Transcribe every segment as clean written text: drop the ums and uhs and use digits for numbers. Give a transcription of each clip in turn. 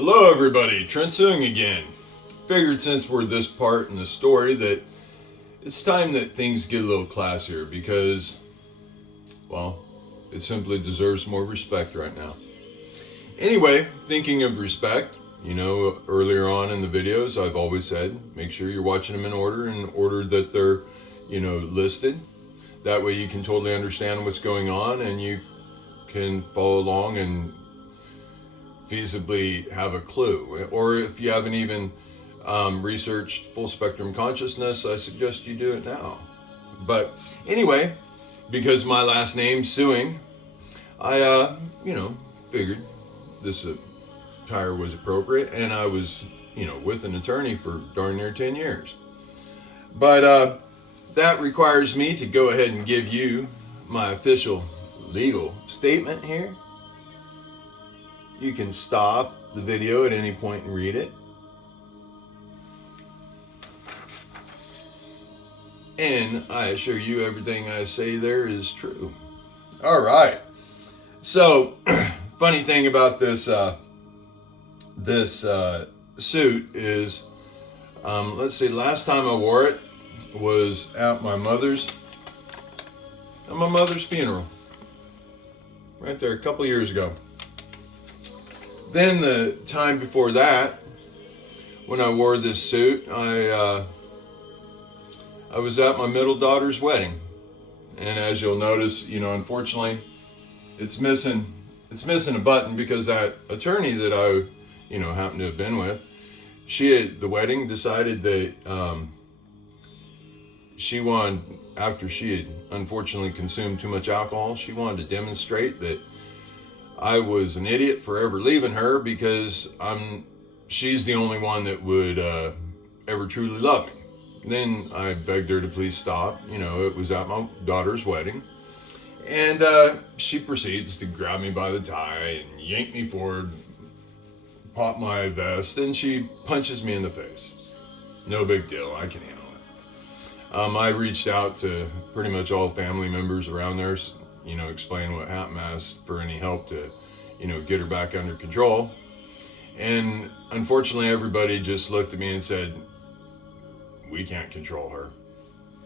Hello everybody, Trent Suing again. Figured since we're this part in the story that it's time that things get a little classier because, well, it simply deserves more respect right now. Anyway, thinking of respect, earlier on in the videos I've always said, make sure you're watching them in order that they're, listed. That way you can totally understand what's going on and you can follow along and feasibly have a clue. Or if you haven't even researched full spectrum consciousness, I suggest you do it now. But anyway, because my last name's Suing, I figured this attire was appropriate, and I was with an attorney for darn near 10 years. But that requires me to go ahead and give you my official legal statement here. You can stop the video at any point and read it. And I assure you everything I say there is true. All right. So, funny thing about this suit is, let's see, last time I wore it was at my mother's funeral. Right there, a couple years ago. Then the time before that, when I wore this suit, I was at my middle daughter's wedding, and as you'll notice, unfortunately, it's missing a button because that attorney that I, happened to have been with, the wedding decided that she wanted, after she had unfortunately consumed too much alcohol, she wanted to demonstrate that I was an idiot for ever leaving her because she's the only one that would ever truly love me. Then I begged her to please stop. It was at my daughter's wedding. And she proceeds to grab me by the tie and yank me forward, pop my vest, and she punches me in the face. No big deal. I can handle it. I reached out to pretty much all family members around there, explain what happened, asked for any help to, get her back under control. And unfortunately, everybody just looked at me and said, we can't control her.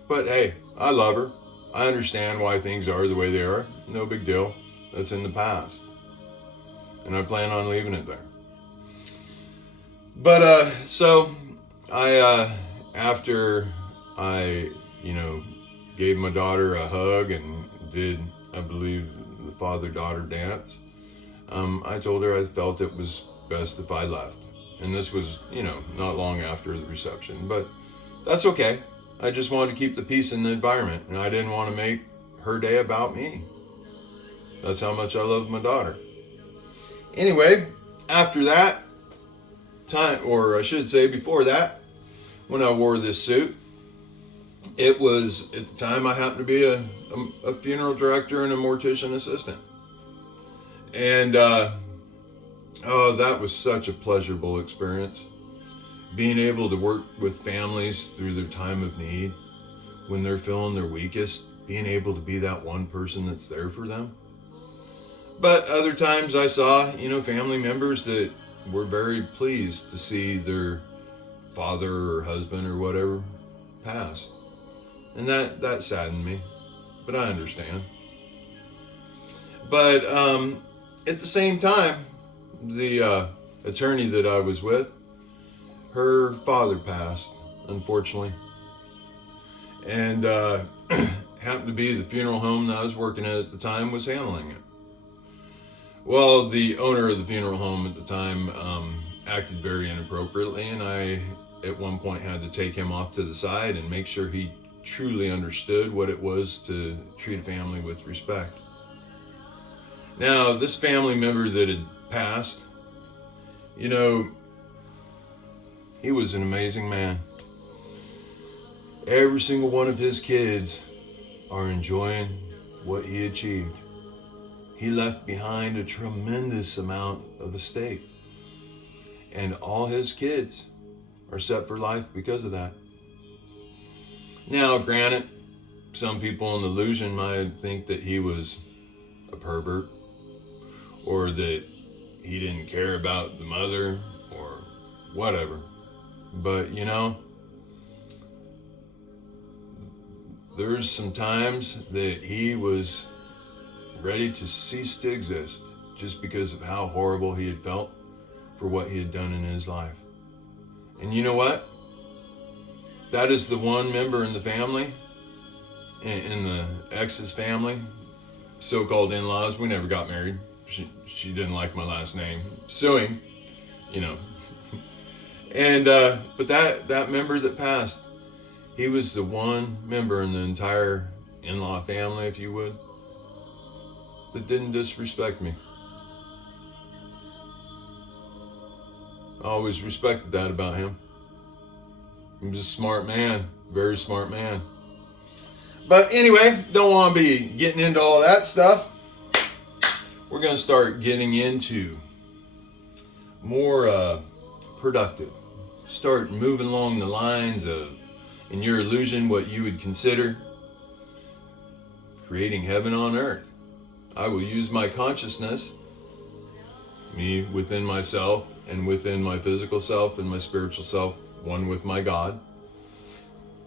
But hey, I love her. I understand why things are the way they are. No big deal. That's in the past. And I plan on leaving it there. But, so I, after I, gave my daughter a hug and did, I believe, the father-daughter dance, I told her I felt it was best if I left. And this was, not long after the reception, but that's okay. I just wanted to keep the peace in the environment, and I didn't want to make her day about me. That's how much I love my daughter. Anyway, after that time, or I should say before that, when I wore this suit, it was, at the time, I happened to be a funeral director and a mortician assistant. And, that was such a pleasurable experience. Being able to work with families through their time of need, when they're feeling their weakest, being able to be that one person that's there for them. But other times I saw, family members that were very pleased to see their father or husband or whatever pass. And that saddened me, but I understand. But at the same time, the attorney that I was with, her father passed, unfortunately. And happened to be the funeral home that I was working at the time was handling it. Well, the owner of the funeral home at the time acted very inappropriately, and I, at one point, had to take him off to the side and make sure he truly understood what it was to treat a family with respect. Now, this family member that had passed, he was an amazing man. Every single one of his kids are enjoying what he achieved. He left behind a tremendous amount of estate. And all his kids are set for life because of that. Now, granted, some people in illusion might think that he was a pervert, or that he didn't care about the mother or whatever. But there's some times that he was ready to cease to exist just because of how horrible he had felt for what he had done in his life. And you know what? That is the one member in the family, in the ex's family, so-called in-laws. We never got married. She didn't like my last name, Suing, And but that member that passed, he was the one member in the entire in-law family, if you would, that didn't disrespect me. I always respected that about him. He was a smart man, very smart man. But anyway, don't want to be getting into all that stuff. We're going to start getting into more productive. Start moving along the lines of, in your illusion, what you would consider creating heaven on earth. I will use my consciousness, me within myself and within my physical self and my spiritual self, one with my God,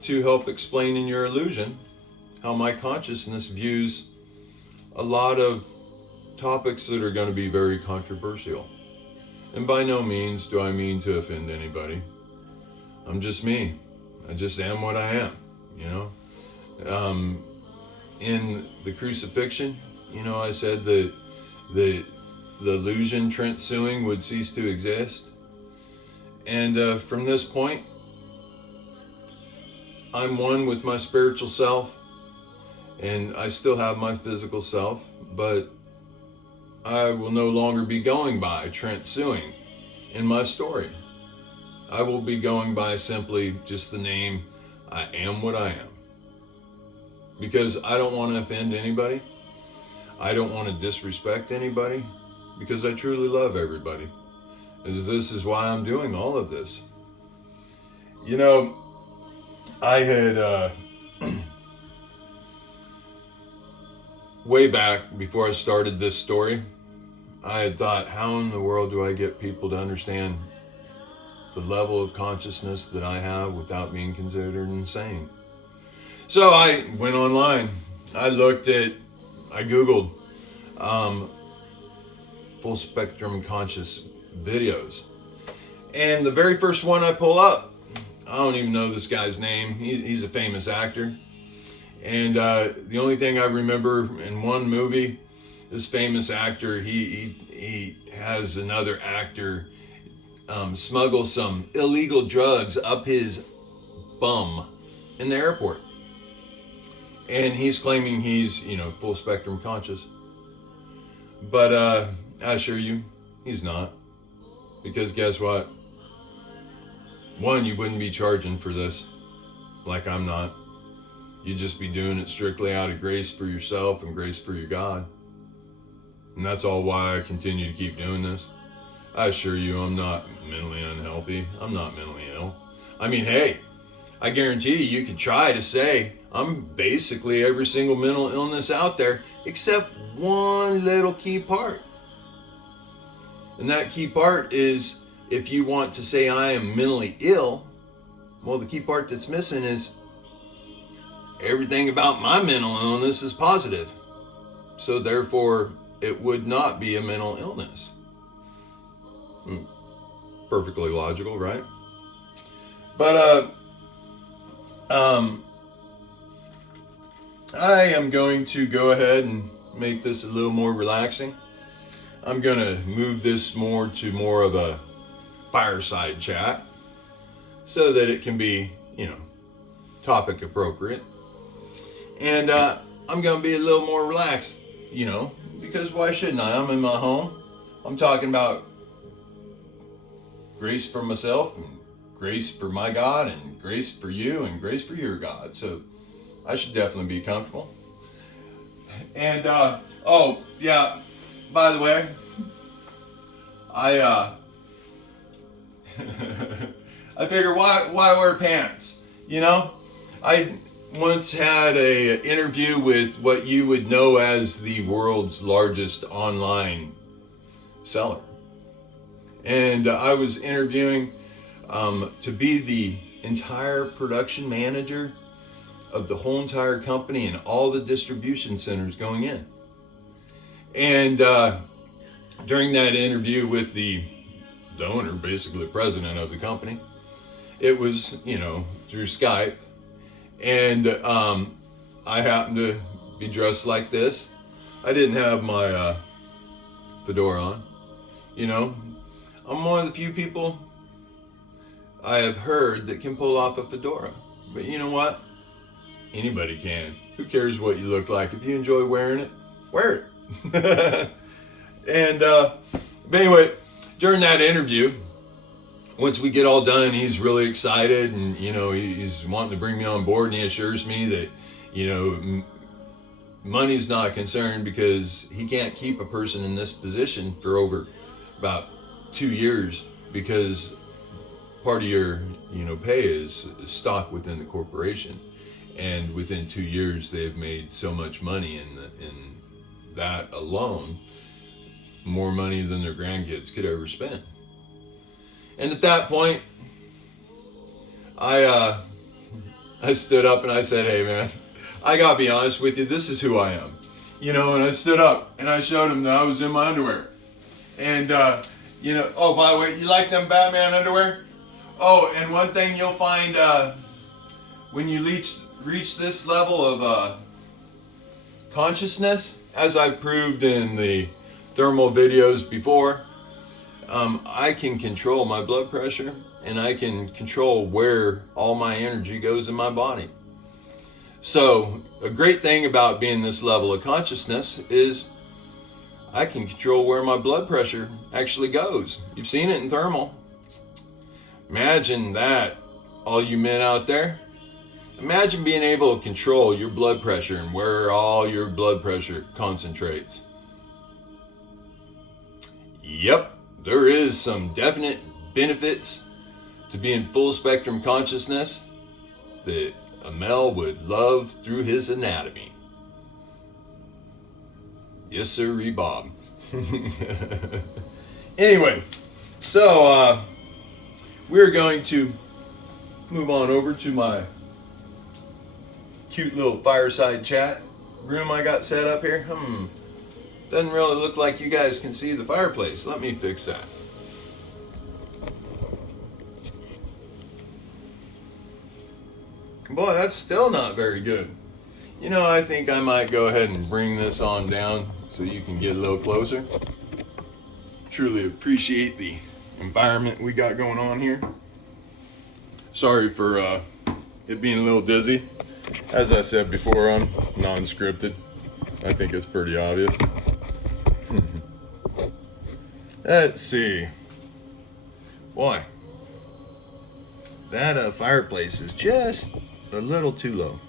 to help explain in your illusion how my consciousness views a lot of topics that are going to be very controversial. And by no means do I mean to offend anybody. I'm just me. I just am what I am, In the crucifixion, I said that the illusion Trent Suing would cease to exist. And from this point, I'm one with my spiritual self, and I still have my physical self, but I will no longer be going by Trent Suing in my story. I will be going by simply just the name, I am what I am. Because I don't want to offend anybody. I don't want to disrespect anybody, because I truly love everybody. This is why I'm doing all of this. I had, way back before I started this story, I had thought, how in the world do I get people to understand the level of consciousness that I have without being considered insane? So I went online. I Googled full spectrum conscious videos. And the very first one I pull up, I don't even know this guy's name. He's a famous actor. And the only thing I remember in one movie, this famous actor, he has another actor smuggle some illegal drugs up his bum in the airport. And he's claiming he's, full spectrum conscious. But I assure you, he's not. Because guess what? One, you wouldn't be charging for this, like I'm not. You'd just be doing it strictly out of grace for yourself and grace for your God. And that's all why I continue to keep doing this. I assure you, I'm not mentally unhealthy. I'm not mentally ill. I mean, hey, I guarantee you could try to say I'm basically every single mental illness out there, except one little key part. And that key part is, if you want to say I am mentally ill, well, the key part that's missing is everything about my mental illness is positive. So therefore, it would not be a mental illness. Perfectly logical, right? But I am going to go ahead and make this a little more relaxing. I'm going to move this more of a fireside chat so that it can be, topic appropriate. And I'm going to be a little more relaxed, because why shouldn't I? I'm in my home. I'm talking about grace for myself and grace for my God and grace for you and grace for your God. So I should definitely be comfortable. And, oh, yeah, by the way, I figure why wear pants? I once had a interview with what you would know as the world's largest online seller And I was interviewing to be the entire production manager of the whole entire company and all the distribution centers going in. And during that interview with the owner, basically the president of the company, it was, through Skype. And I happened to be dressed like this. I didn't have my fedora on. I'm one of the few people I have heard that can pull off a fedora. But you know what? Anybody can. Who cares what you look like? If you enjoy wearing it, wear it. And but anyway, during that interview, once we get all done, he's really excited, and he's wanting to bring me on board, and he assures me that money's not a concern because he can't keep a person in this position for over about 2 years because part of your pay is stock within the corporation, and within 2 years they've made so much money in that alone, more money than their grandkids could ever spend. And at that point, I stood up and I said, "Hey man, I gotta be honest with you, this is who I am." And I stood up and I showed him that I was in my underwear. And oh, by the way, you like them Batman underwear? Oh, and one thing you'll find when you reach this level of consciousness, as I've proved in the thermal videos before, I can control my blood pressure and I can control where all my energy goes in my body. So a great thing about being this level of consciousness is I can control where my blood pressure actually goes. You've seen it in thermal. Imagine that, all you men out there. Imagine being able to control your blood pressure and where all your blood pressure concentrates. Yep, there is some definite benefits to being full spectrum consciousness that Amel would love through his anatomy. Yes, sir, Bob. Anyway, so we're going to move on over to my cute little fireside chat room I got set up here. Doesn't really look like you guys can see the fireplace. Let me fix that. Boy, that's still not very good. I think I might go ahead and bring this on down so you can get a little closer. Truly appreciate the environment we got going on here. Sorry for it being a little dizzy. As I said before, I'm non-scripted. I think it's pretty obvious. Let's see. Boy, that fireplace is just a little too low.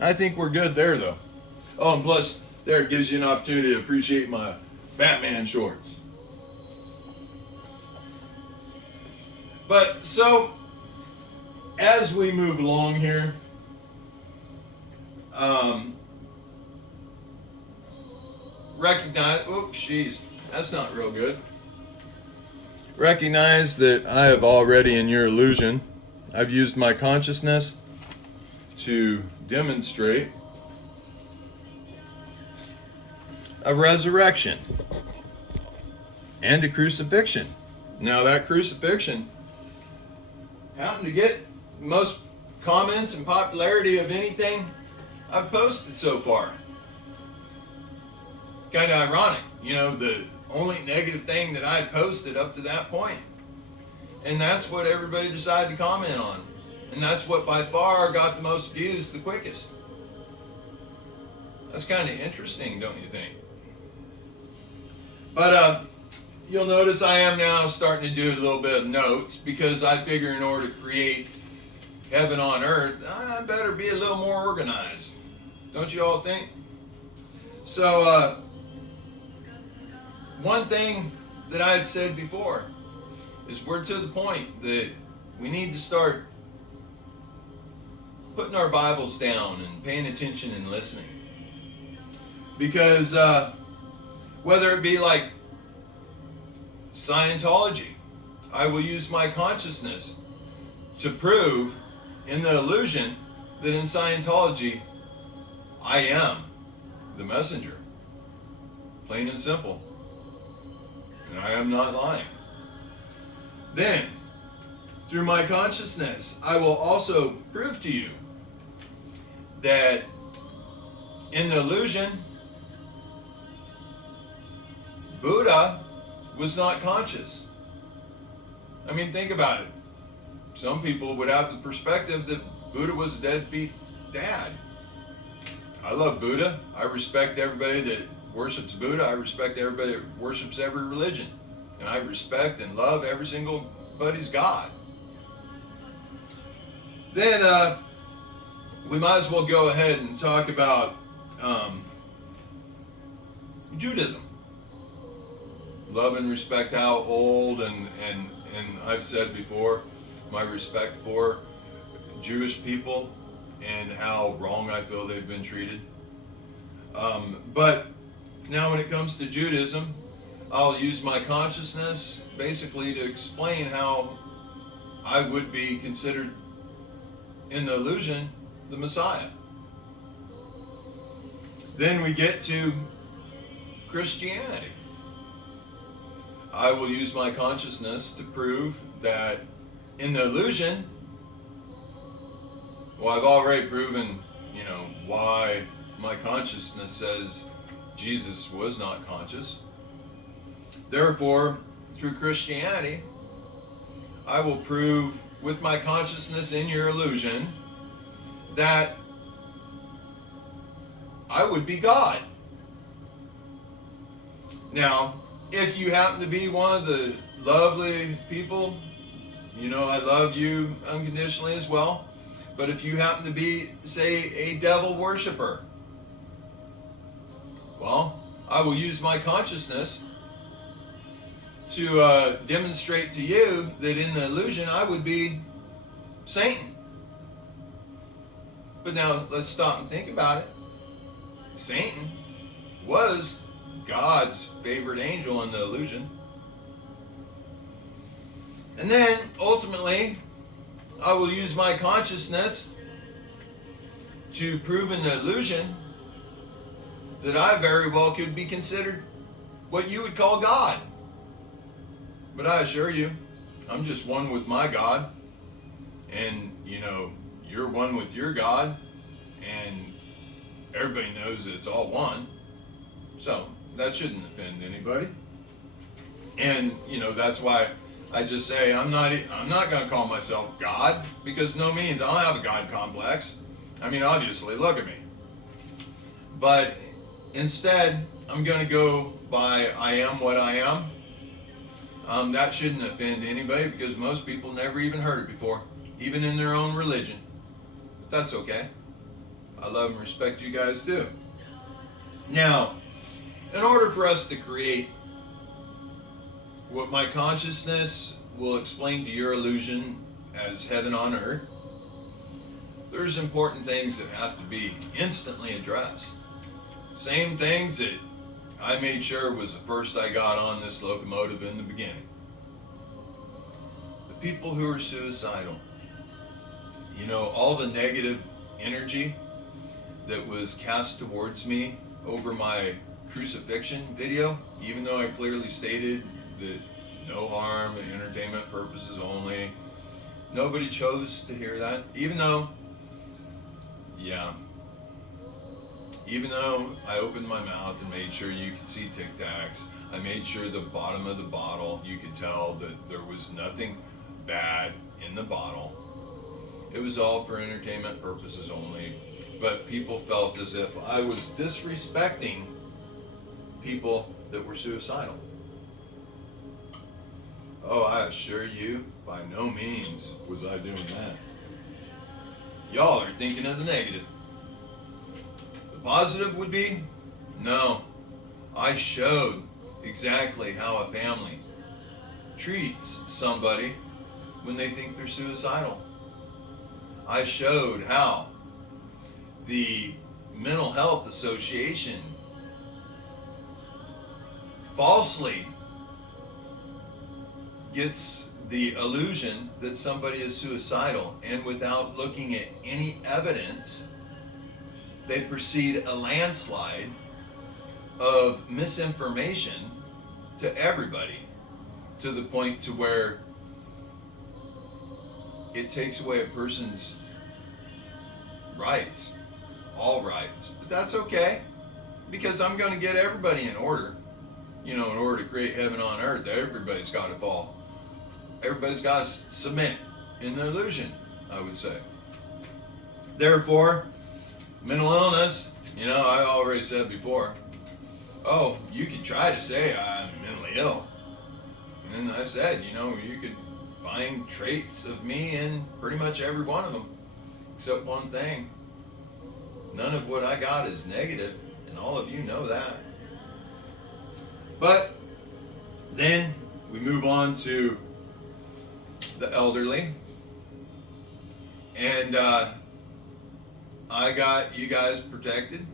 I think we're good there, though. Oh, and plus, there it gives you an opportunity to appreciate my Batman shorts. But so, as we move along here, recognize, that's not real good. Recognize that I have already, in your illusion, I've used my consciousness to demonstrate a resurrection and a crucifixion. Now that crucifixion happened to get most comments and popularity of anything I've posted so far. Kind of ironic, the only negative thing that I had posted up to that point. And that's what everybody decided to comment on. And that's what by far got the most views the quickest. That's kind of interesting, don't you think? But you'll notice I am now starting to do a little bit of notes because I figure in order to create heaven on earth, I better be a little more organized. Don't you all think? So, one thing that I had said before is we're to the point that we need to start putting our Bibles down and paying attention and listening. Because whether it be like Scientology, I will use my consciousness to prove in the illusion that in Scientology, I am the messenger. Plain and simple. And I am not lying. Then, through my consciousness, I will also prove to you that in the illusion, Buddha was not conscious. I mean, think about it. Some people would have the perspective that Buddha was a deadbeat dad. I love Buddha. I respect everybody that worships Buddha. I respect everybody that worships every religion. And I respect and love every single buddy's God. Then we might as well go ahead and talk about Judaism. Love and respect how old and I've said before, my respect for Jewish people and how wrong I feel they've been treated. But now when it comes to Judaism, I'll use my consciousness basically to explain how I would be considered in the illusion the Messiah. Then we get to Christianity. I will use my consciousness to prove that in the illusion, well, I've already proven, why my consciousness says Jesus was not conscious. Therefore, through Christianity, I will prove with my consciousness in your illusion that I would be God. Now, if you happen to be one of the lovely people, I love you unconditionally as well. But if you happen to be, say, a devil worshiper, well, I will use my consciousness to demonstrate to you that in the illusion I would be Satan. But now let's stop and think about it. Satan was God's favorite angel in the illusion. And then ultimately, I will use my consciousness to prove in the illusion that I very well could be considered what you would call God. But I assure you, I'm just one with my God. And, you're one with your God. And everybody knows that it's all one. So that shouldn't offend anybody. And, that's why I just say I'm not going to call myself God, because no means I don't have a God complex. I mean, obviously, look at me. But instead, I'm going to go by I am what I am. That shouldn't offend anybody, because most people never even heard it before, even in their own religion. But that's okay. I love and respect you guys too. Now, in order for us to create what my consciousness will explain to your illusion as heaven on earth, there's important things that have to be instantly addressed. Same things that I made sure was the first I got on this locomotive in the beginning. The people who are suicidal, all the negative energy that was cast towards me over my crucifixion video, even though I clearly stated that no harm, entertainment purposes only. Nobody chose to hear that, even though I opened my mouth and made sure you could see Tic Tacs. I made sure the bottom of the bottle, you could tell that there was nothing bad in the bottle. It was all for entertainment purposes only. But people felt as if I was disrespecting people that were suicidal. Oh, I assure you, by no means was I doing that. Y'all are thinking of the negative. The positive would be, no, I showed exactly how a family treats somebody when they think they're suicidal. I showed how the Mental Health Association falsely gets the illusion that somebody is suicidal, and without looking at any evidence, they proceed a landslide of misinformation to everybody, to the point to where it takes away a person's rights, all rights. But that's okay, because I'm going to get everybody in order. In order to create heaven on earth, everybody's got to fall. Everybody's got to submit in the illusion, I would say. Therefore, mental illness, I already said before, oh, you could try to say I'm mentally ill. And then I said, you could find traits of me in pretty much every one of them, except one thing. None of what I got is negative, and all of you know that. But then we move on to the elderly. And I got you guys protected.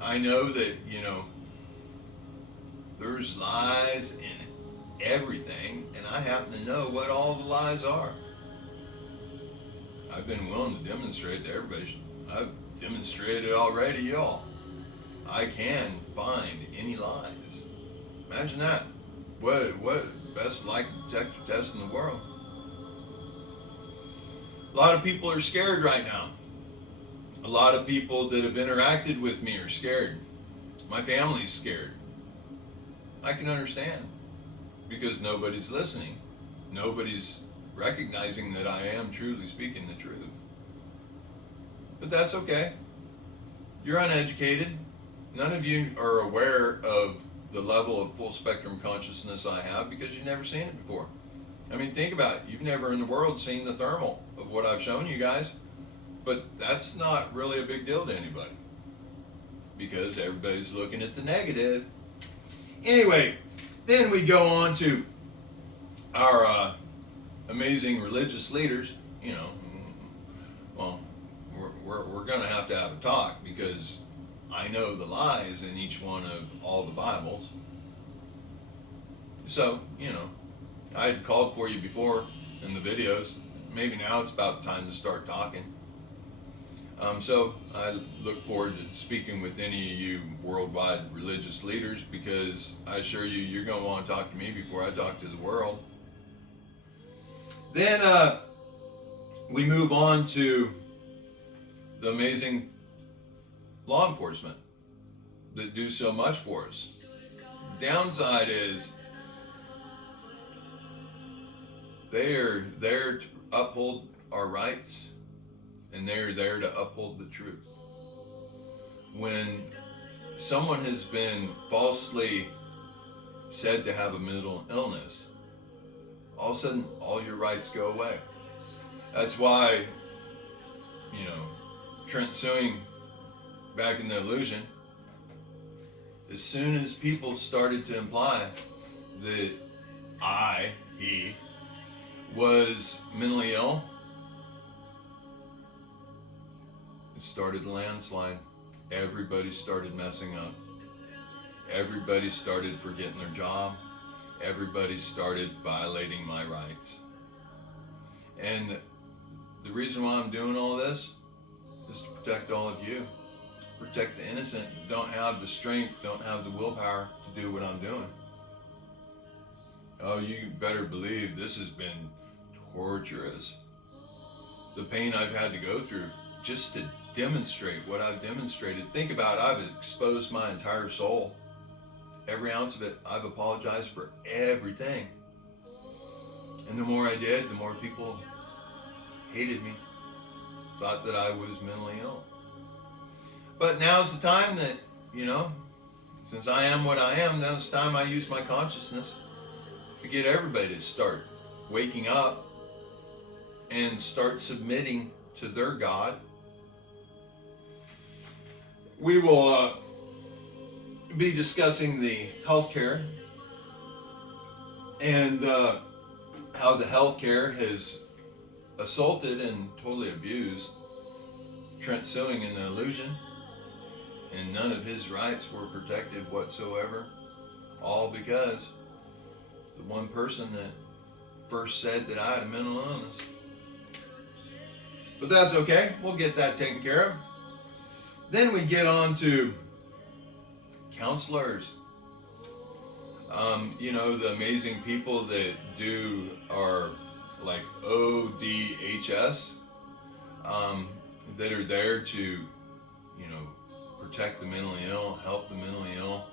I know that, there's lies in everything, and I happen to know what all the lies are. I've been willing to demonstrate to everybody. I've demonstrated already to y'all. I can find any lies. Imagine that. What best lie detector test in the world? A lot of people are scared right now. A lot of people that have interacted with me are scared. My family's scared. I can understand, because nobody's listening. Nobody's recognizing that I am truly speaking the truth. But that's okay. You're uneducated. None of you are aware of the level of full spectrum consciousness I have, because you've never seen it before. I mean, think about it. You've never in the world seen the thermal of what I've shown you guys. But that's not really a big deal to anybody, because everybody's looking at the negative. Anyway, then we go on to our amazing religious leaders. Well, we're going to have a talk, because I know the lies in each one of all the Bibles. So, I had called for you before in the videos. Maybe now it's about time to start talking. So I look forward to speaking with any of you worldwide religious leaders, because I assure you, you're going to want to talk to me before I talk to the world. Then we move on to the amazing law enforcement that do so much for us. The downside is they are there to uphold our rights, and they're there to uphold the truth. When someone has been falsely said to have a mental illness, all of a sudden all your rights go away. That's why, Trent Suing, back in The Illusion, as soon as people started to imply that he was mentally ill, it started a landslide. Everybody started messing up. Everybody started forgetting their job. Everybody started violating my rights. And the reason why I'm doing all this is to protect all of you. Protect the innocent who don't have the strength, don't have the willpower to do what I'm doing. Oh, you better believe this has been torturous. The pain I've had to go through just to demonstrate what I've demonstrated. Think about it, I've exposed my entire soul. Every ounce of it. I've apologized for everything. And the more I did, the more people hated me, thought that I was mentally ill. But now's the time that, since I am what I am, now's the time I use my consciousness to get everybody to start waking up and start submitting to their God. We will be discussing the healthcare and how the healthcare has assaulted and totally abused Trent Suing in The Illusion, and none of his rights were protected whatsoever, all because the one person that first said that I had a mental illness. But that's okay. We'll get that taken care of. Then we get on to counselors. The amazing people that do our like ODHS, that are there to, protect the mentally ill, help the mentally ill.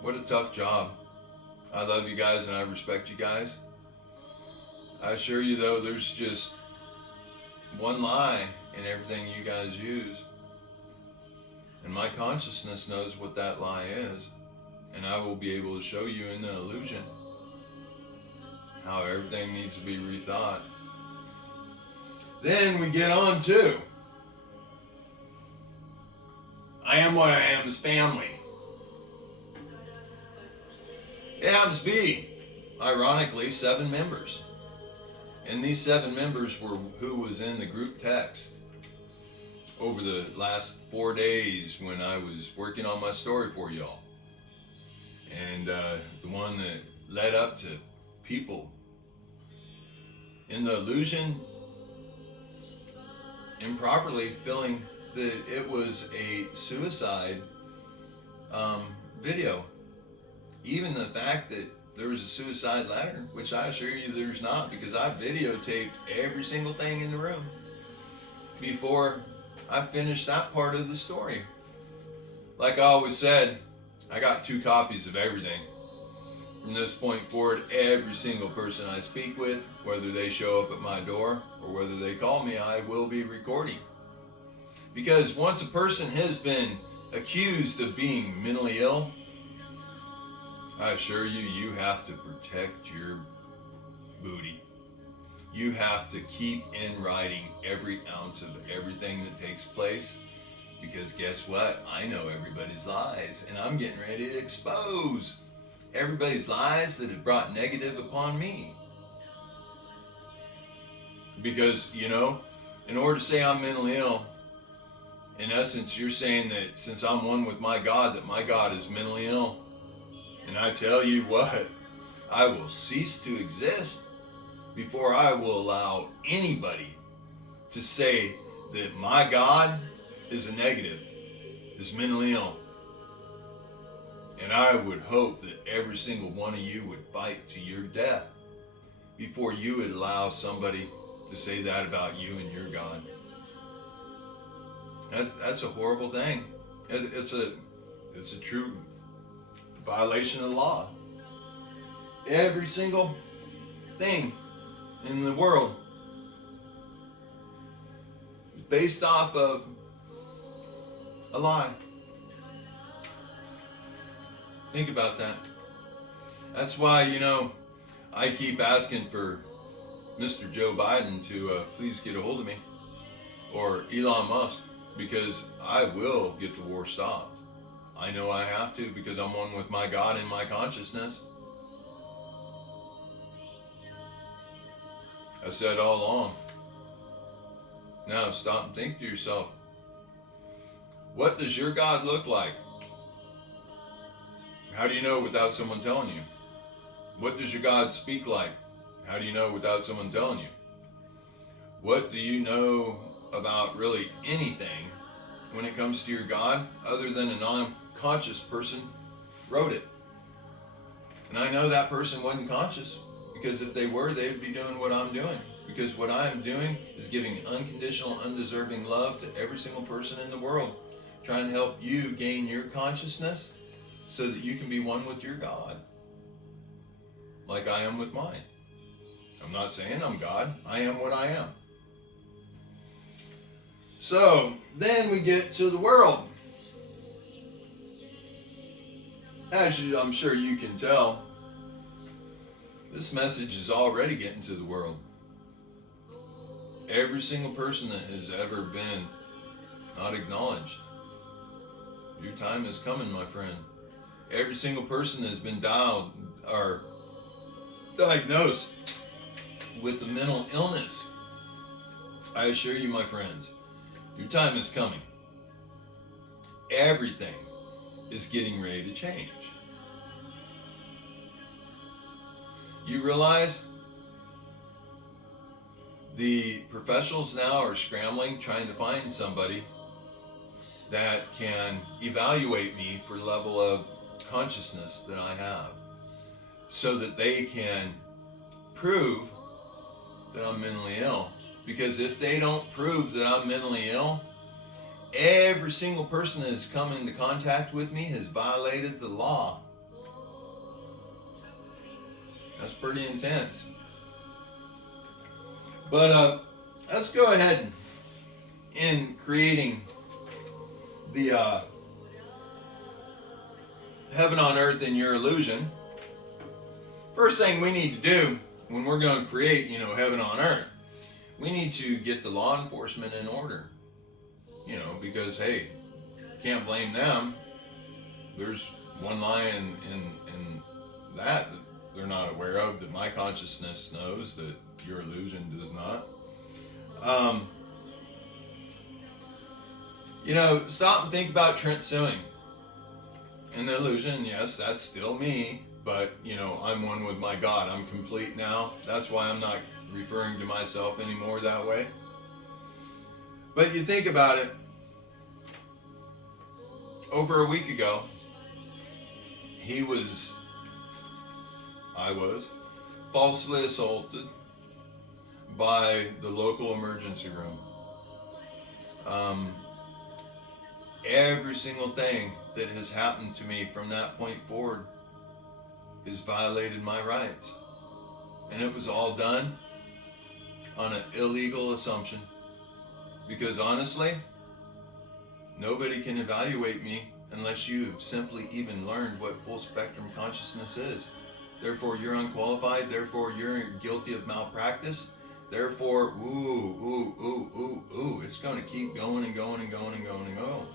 What a tough job. I love you guys and I respect you guys. I assure you though, there's just one lie in everything you guys use. And my consciousness knows what that lie is. And I will be able to show you in the illusion how everything needs to be rethought. Then we get on to I Am What I Am's family. It happens to be, ironically, 7 members. And these 7 members were who was in the group text over the last 4 days when I was working on my story for y'all. And the one that led up to people in the illusion improperly feeling that it was a suicide video. Even the fact that there was a suicide letter, which I assure you there's not, because I videotaped every single thing in the room before I finished that part of the story. Like I always said, I got 2 copies of everything. From this point forward, every single person I speak with, whether they show up at my door or whether they call me, I will be recording. Because once a person has been accused of being mentally ill, I assure you, you have to protect your booty. You have to keep in writing every ounce of everything that takes place. Because guess what? I know everybody's lies, and I'm getting ready to expose everybody's lies that have brought negative upon me. Because, in order to say I'm mentally ill, in essence, you're saying that since I'm one with my God, that my God is mentally ill. And I tell you what, I will cease to exist before I will allow anybody to say that my God is a negative, is mentally ill. And I would hope that every single one of you would fight to your death before you would allow somebody to say that about you and your God. That's a horrible thing. It's a true violation of the law. Every single thing in the world is based off of a lie. Think about that. That's why, I keep asking for Mr. Joe Biden to please get a hold of me, or Elon Musk, because I will get the war stopped. I know I have to, because I'm one with my God and my consciousness. I said all along. Now stop and think to yourself, what does your God look like? How do you know without someone telling you? What does your God speak like? How do you know without someone telling you? What do you know about really anything when it comes to your God, other than a non-conscious person wrote it? And I know that person wasn't conscious, because if they were, they would be doing what I'm doing. Because what I'm doing is giving unconditional, undeserving love to every single person in the world, trying to help you gain your consciousness so that you can be one with your God, like I am with mine. I'm not saying I'm God. I am what I am. So then we get to the world. As I'm sure you can tell, this message is already getting to the world. Every single person that has ever been not acknowledged, your time is coming, my friend. Every single person that has been diagnosed with a mental illness, I assure you, my friends, your time is coming. Everything is getting ready to change. You realize the professionals now are scrambling, trying to find somebody that can evaluate me for the level of consciousness that I have, so that they can prove that I'm mentally ill. Because if they don't prove that I'm mentally ill, every single person that has come into contact with me has violated the law. That's pretty intense. But let's go ahead in creating the heaven on earth in your illusion. First thing we need to do when we're going to create, heaven on earth, we need to get the law enforcement in order. Because, hey, can't blame them. There's one lie in that they're not aware of, that my consciousness knows, that your illusion does not. Stop and think about Trent Suing. And the illusion, yes, that's still me, but, I'm one with my God. I'm complete now. That's why I'm not referring to myself anymore that way. But you think about it, over a week ago, I was falsely assaulted by the local emergency room. Every single thing that has happened to me from that point forward has violated my rights. And it was all done on an illegal assumption. Because honestly, nobody can evaluate me unless you've simply even learned what full spectrum consciousness is. Therefore, you're unqualified. Therefore, you're guilty of malpractice. Therefore, it's going to keep going and going and going and going and going.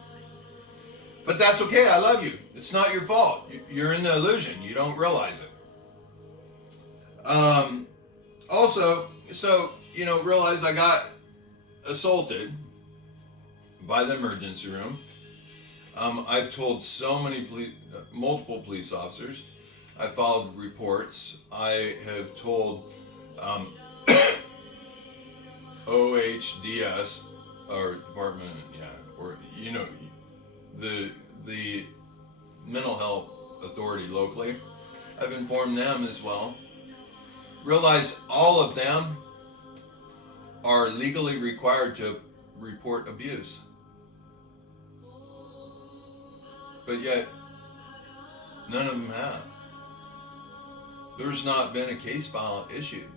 But that's okay. I love you. It's not your fault. You're in the illusion. You don't realize it. Also, realize I got assaulted by the emergency room. I've told multiple police officers. I filed reports. I have told OHDS, or Department, the mental health authority locally. I've informed them as well. Realize all of them are legally required to report abuse. But yet, none of them have. There's not been a case file issued.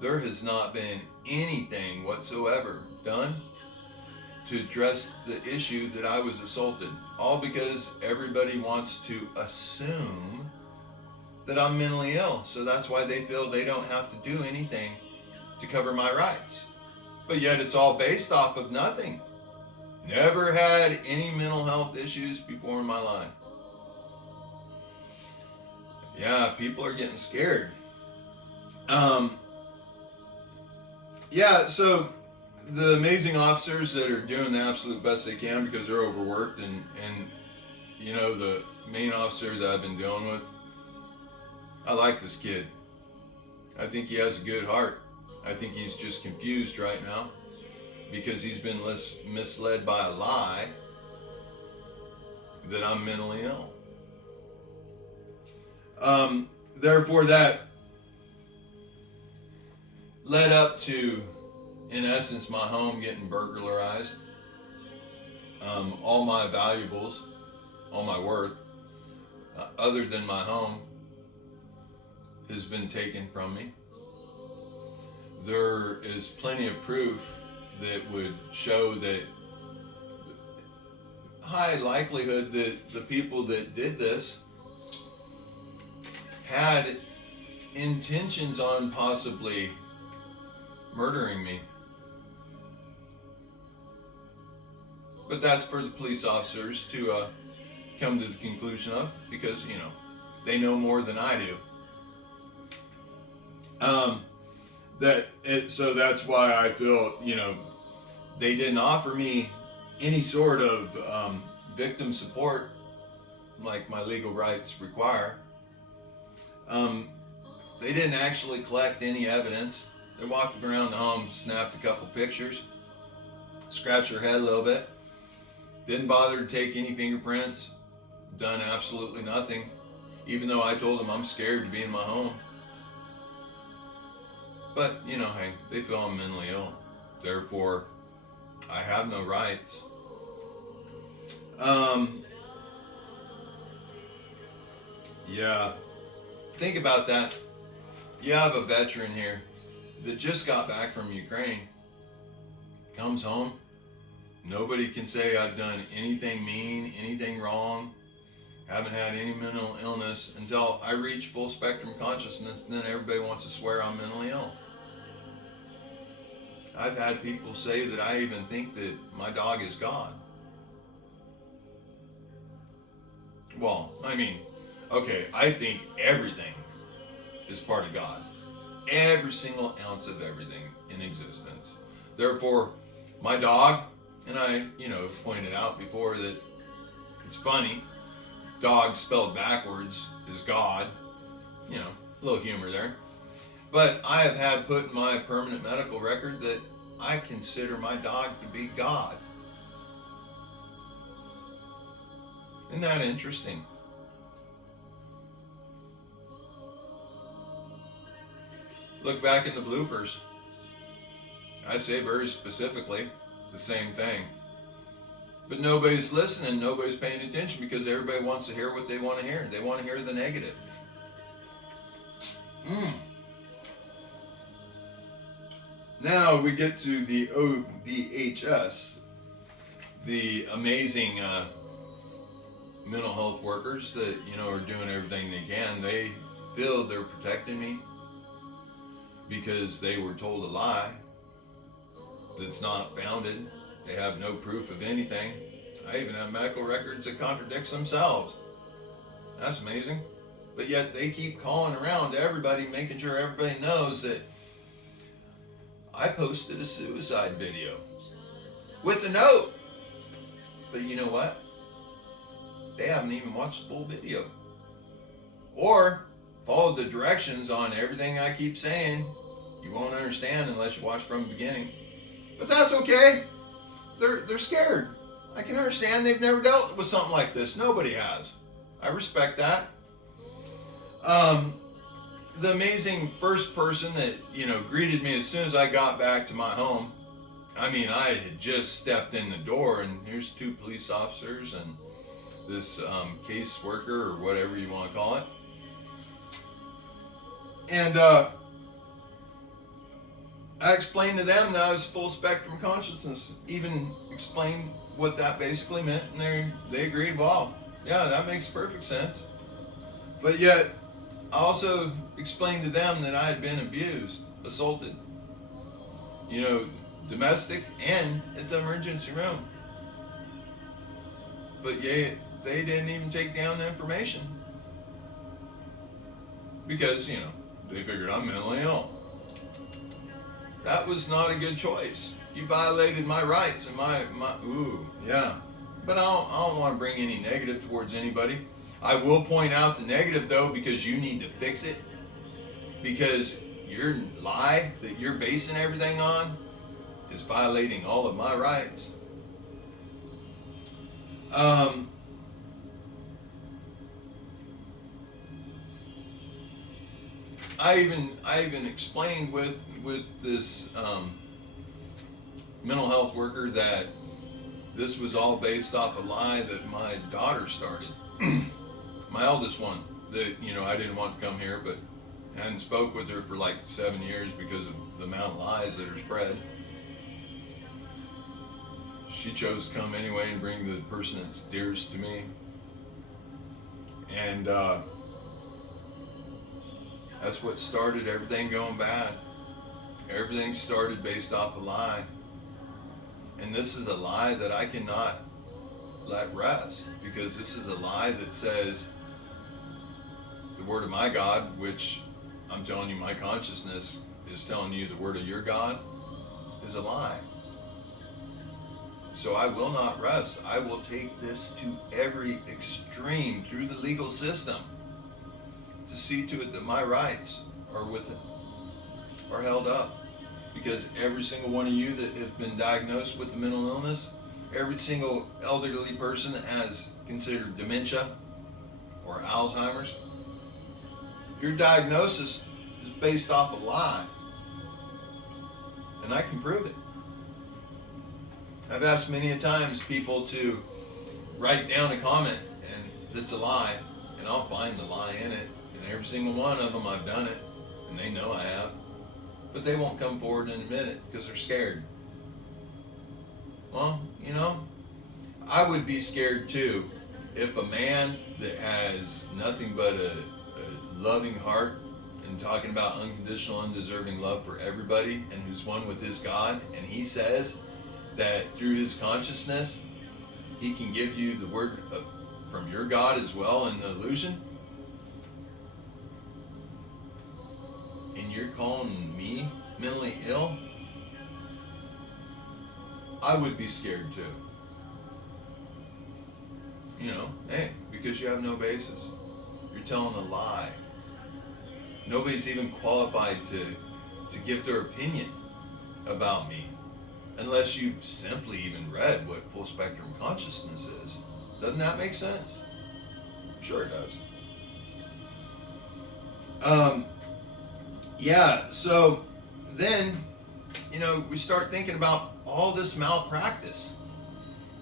There has not been anything whatsoever done to address the issue that I was assaulted. All because everybody wants to assume that I'm mentally ill. So that's why they feel they don't have to do anything to cover my rights. But yet it's all based off of nothing. Never had any mental health issues before in my life. Yeah, people are getting scared. So the amazing officers that are doing the absolute best they can because they're overworked, and the main officer that I've been dealing with, I like this kid. I think he has a good heart. I think he's just confused right now because he's been misled by a lie that I'm mentally ill. Therefore, that led up to, in essence, my home getting burglarized. All my valuables, all my worth, other than my home, has been taken from me. There is plenty of proof that would show that high likelihood that the people that did this had intentions on possibly murdering me. But that's for the police officers to come to the conclusion of, because, they know more than I do. So that's why I feel, they didn't offer me any sort of victim support like my legal rights require. They didn't actually collect any evidence. They walked around the home, snapped a couple pictures, scratched their head a little bit, didn't bother to take any fingerprints, done absolutely nothing, even though I told them I'm scared to be in my home. But, you know, hey, they feel I'm mentally ill. Therefore, I have no rights. Yeah, think about that. You have a veteran here that just got back from Ukraine, comes home. Nobody can say I've done anything mean, anything wrong, haven't had any mental illness until I reach full spectrum consciousness, and then everybody wants to swear I'm mentally ill. I've had people say that I even think that my dog is God. Well, I mean, okay, I think everything is part of God. Every single ounce of everything in existence. Therefore, my dog, and I, pointed out before that it's funny, dog spelled backwards is God. A little humor there. But I have had put in my permanent medical record that I consider my dog to be God. Isn't that interesting? Look back in the bloopers. I say very specifically the same thing. But nobody's listening, nobody's paying attention because everybody wants to hear what they want to hear. They want to hear the negative. Now we get to the OBHS, the amazing mental health workers that, are doing everything they can. They feel they're protecting me because they were told a lie that's not founded. They have no proof of anything. I even have medical records that contradict themselves. That's amazing. But yet they keep calling around to everybody, making sure everybody knows that I posted a suicide video with a note. But you know what? They haven't even watched the full video or followed the directions on everything I keep saying. You won't understand unless you watch from the beginning. But that's okay. They're scared. I can understand. They've never dealt with something like this. Nobody has. I respect that. The amazing first person that, greeted me as soon as I got back to my home. I mean, I had just stepped in the door and here's 2 police officers and this case worker or whatever you want to call it. And I explained to them that I was full spectrum consciousness. Even explained what that basically meant, and they agreed. Wow, yeah, that makes perfect sense. But yet, I also explained to them that I had been abused, assaulted. Domestic and at the emergency room. But yet, they didn't even take down the information because they figured I'm mentally ill. That was not a good choice. You violated my rights and my But I don't want to bring any negative towards anybody. I will point out the negative though, because you need to fix it. Because your lie that you're basing everything on is violating all of my rights. I even explained with this mental health worker that this was all based off a lie that my daughter started. My eldest one that I didn't want to come here, but hadn't spoke with her for like 7 years because of the amount of lies that are spread. She chose to come anyway and bring the person that's dearest to me. And that's what started everything going bad. Everything started based off a lie. And this is a lie that I cannot let rest, because this is a lie that says the word of my God, which I'm telling you my consciousness is telling you the word of your God, is a lie. So I will not rest. I will take this to every extreme through the legal system. to see to it that my rights are held up. Because every single one of you that have been diagnosed with a mental illness, every single elderly person that has considered dementia or Alzheimer's, your diagnosis is based off a lie. And I can prove it. I've asked many a times people to write down a comment and that's a lie, and I'll find the lie in it. And every single one of them I've done it, and they know I have. But they won't come forward and admit it because they're scared. Well, you know, I would be scared too if a man that has nothing but a loving heart and talking about unconditional, undeserving love for everybody and who's one with his God, and he says that through his consciousness, he can give you the word from your God as well in the illusion. And you're calling me mentally ill? I would be scared too. You know, hey, because you have no basis. You're telling a lie. Nobody's even qualified to give their opinion about me unless you've simply even read what full spectrum consciousness is. Doesn't that make sense? Sure it does. Yeah, so then, you know, we start thinking about all this malpractice.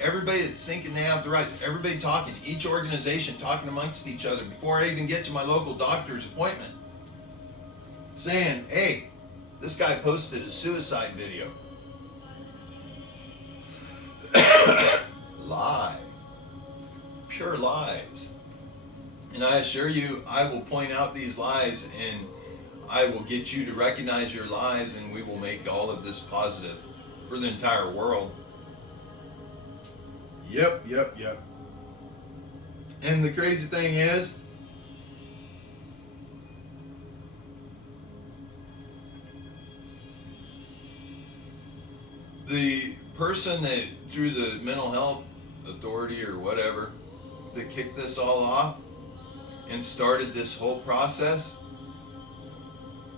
Everybody that's thinking they have the rights, everybody talking, each organization talking amongst each other before I even get to my local doctor's appointment, saying, hey, this guy posted a suicide video. Lie. Pure lies. And I assure you, I will point out these lies and I will get you to recognize your lies, and we will make all of this positive for the entire world. Yep. And the crazy thing is, the person that, through the mental health authority or whatever, that kicked this all off and started this whole process,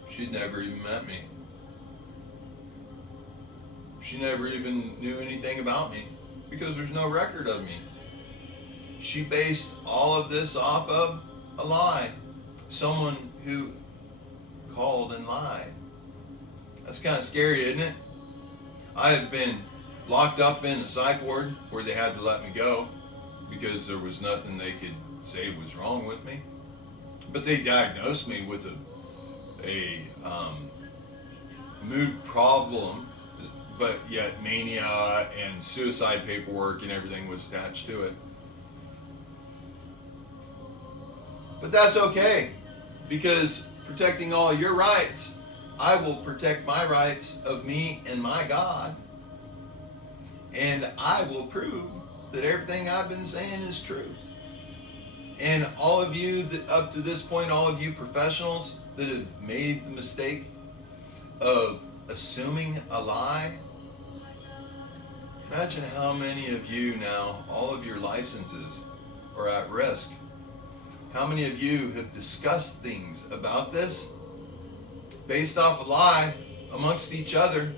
she'd never even met me. She never even knew anything about me because there's no record of me. She based all of this off of a lie. Someone who called and lied. That's kind of scary, isn't it? I have been locked up in a psych ward where they had to let me go because there was nothing they could say was wrong with me. But they diagnosed me with a mood problem, but yet mania and suicide paperwork and everything was attached to it. But that's okay, because protecting all your rights, I will protect my rights of me and my God. And I will prove that everything I've been saying is true. And all of you that up to this point, all of you professionals that have made the mistake of assuming a lie, imagine how many of you now, all of your licenses are at risk. How many of you have discussed things about this based off a lie amongst each other?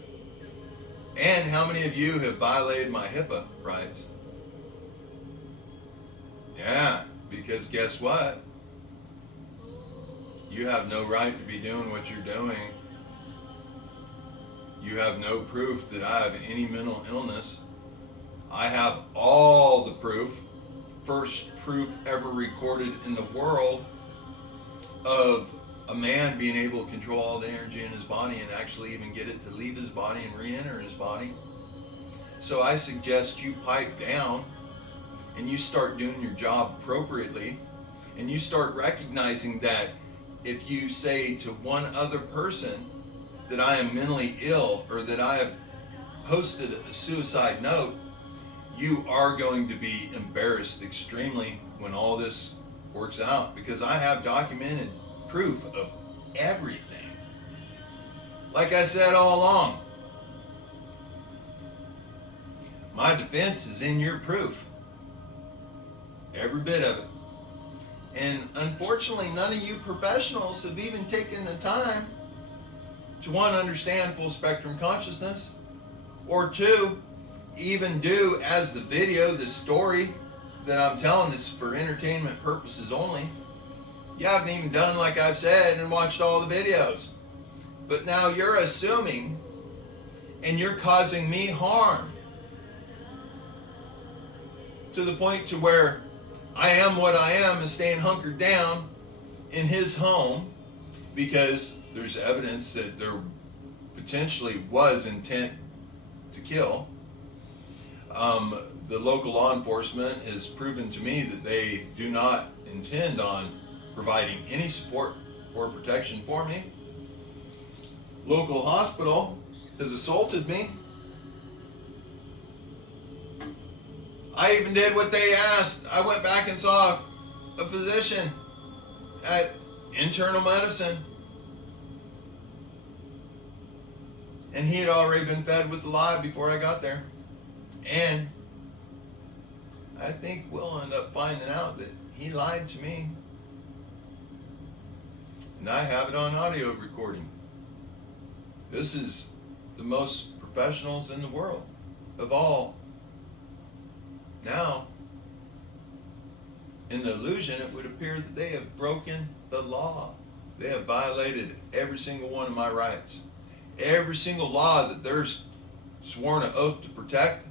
And how many of you have violated my HIPAA rights? Yeah, because guess what? You have no right to be doing what you're doing. You have no proof that I have any mental illness. I have all the proof, first proof ever recorded in the world of a man being able to control all the energy in his body and actually even get it to leave his body and re-enter his body. So I suggest you pipe down and you start doing your job appropriately, and you start recognizing that if you say to one other person that I am mentally ill or that I have posted a suicide note, you are going to be embarrassed extremely when all this works out, because I have documented proof of everything. Like I said all along, my defense is in your proof. Every bit of it. And unfortunately, none of you professionals have even taken the time to, one, understand full spectrum consciousness, or two, even do as the video, the story that I'm telling this for entertainment purposes only. You haven't even done like I've said and watched all the videos. But now you're assuming and you're causing me harm to the point to where I am what I am and staying hunkered down in his home because there's evidence that there potentially was intent to kill. The local law enforcement has proven to me that they do not intend on providing any support or protection for me. Local hospital has assaulted me. I even did what they asked. I went back and saw a physician at internal medicine. And he had already been fed with the lie before I got there. And I think we'll end up finding out that he lied to me. And I have it on audio recording. This is the most professionals in the world of all. Now, in the illusion, it would appear that they have broken the law. They have violated every single one of my rights. Every single law that they're sworn an oath to protect,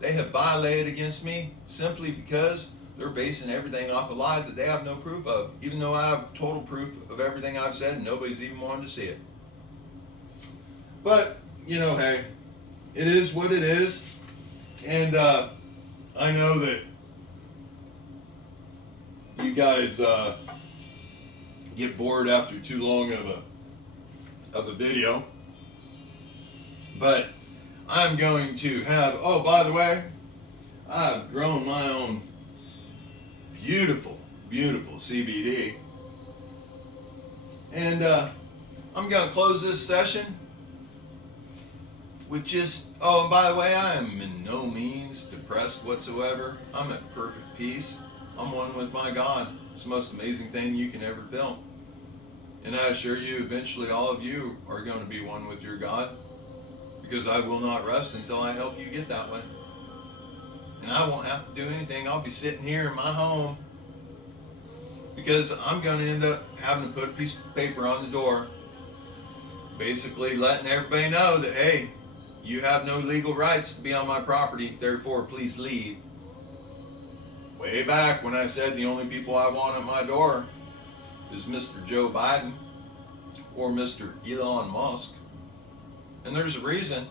they have violated against me simply because they're basing everything off a lie that they have no proof of, even though I have total proof of everything I've said and nobody's even wanted to see it. But, hey, it is what it is. And I know that you guys get bored after too long of a video. But I'm going to have, oh, by the way, I've grown my own beautiful, beautiful CBD. And I'm going to close this session with just, oh, and by the way, I am in no means depressed whatsoever. I'm at perfect peace. I'm one with my God. It's the most amazing thing you can ever feel. And I assure you, eventually all of you are going to be one with your God, because I will not rest until I help you get that way. And I won't have to do anything. I'll be sitting here in my home because I'm going to end up having to put a piece of paper on the door, basically letting everybody know that, hey, you have no legal rights to be on my property, therefore please leave. Way back when I said the only people I want at my door is Mr. Joe Biden or Mr. Elon Musk. And there's a reason.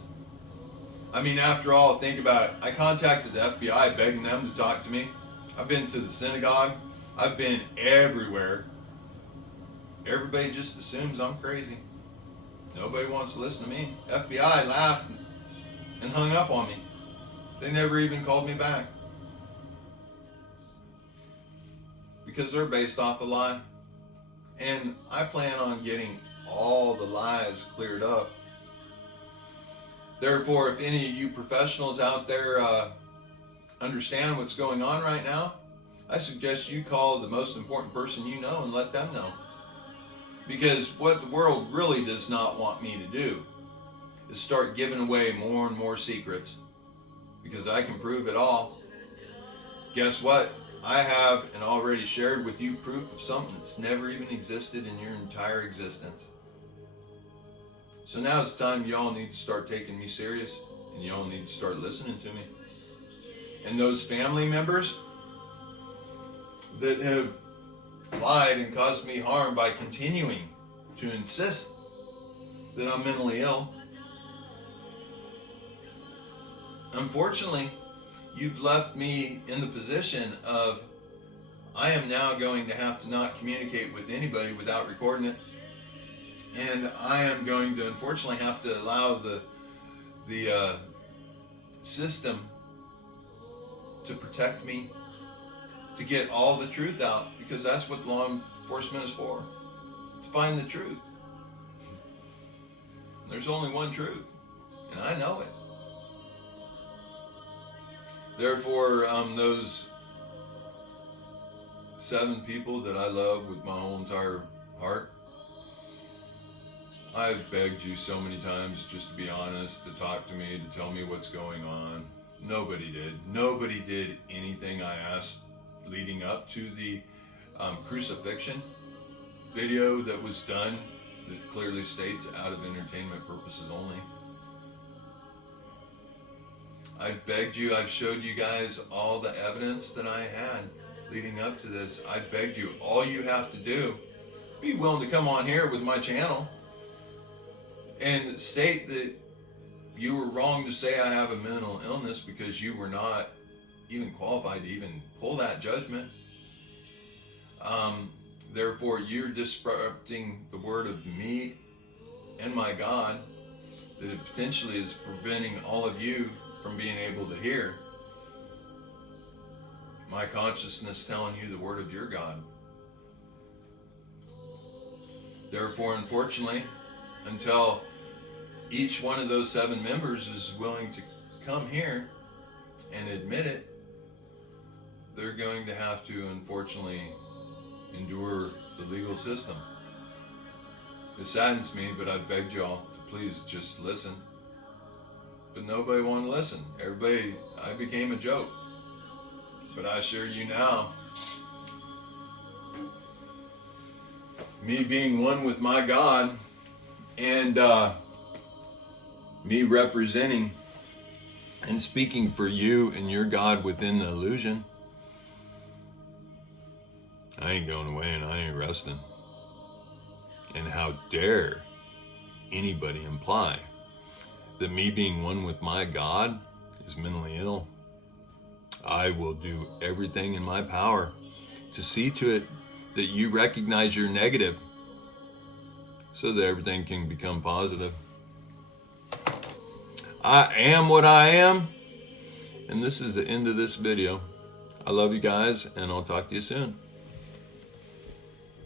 I mean, after all, think about it. I contacted the FBI begging them to talk to me. I've been to the synagogue. I've been everywhere. Everybody just assumes I'm crazy. Nobody wants to listen to me. FBI laughed and hung up on me. They never even called me back. Because they're based off a lie. And I plan on getting all the lies cleared up. Therefore, if any of you professionals out there understand what's going on right now, I suggest you call the most important person you know and let them know. Because what the world really does not want me to do is start giving away more and more secrets. Because I can prove it all. Guess what? I have and already shared with you proof of something that's never even existed in your entire existence. So now's the time y'all need to start taking me serious, and y'all need to start listening to me. And those family members that have lied and caused me harm by continuing to insist that I'm mentally ill, unfortunately, you've left me in the position of I am now going to have to not communicate with anybody without recording it. And I am going to unfortunately have to allow the system to protect me, to get all the truth out, because that's what law enforcement is for, to find the truth. There's only one truth, and I know it. Therefore, those 7 people that I love with my whole entire heart. I've begged you so many times just to be honest, to talk to me, to tell me what's going on. Nobody did. Nobody did anything I asked leading up to the crucifixion video that was done that clearly states out of entertainment purposes only. I've begged you, I've showed you guys all the evidence that I had leading up to this. I begged you, all you have to do, be willing to come on here with my channel and state that you were wrong to say I have a mental illness because you were not even qualified to even pull that judgment. Therefore, you're disrupting the word of me and my God, that it potentially is preventing all of you from being able to hear my consciousness telling you the word of your God. Therefore, unfortunately, until each one of those 7 members is willing to come here and admit it, they're going to have to, unfortunately, endure the legal system. It saddens me, but I begged y'all to please just listen. But nobody wanted to listen. Everybody, I became a joke. But I assure you now, me being one with my God and me representing and speaking for you and your God within the illusion, I ain't going away and I ain't resting. And how dare anybody imply that me being one with my God is mentally ill? I will do everything in my power to see to it that you recognize your negative so that everything can become positive. I am what I am, and this is the end of this video. I love you guys, and I'll talk to you soon.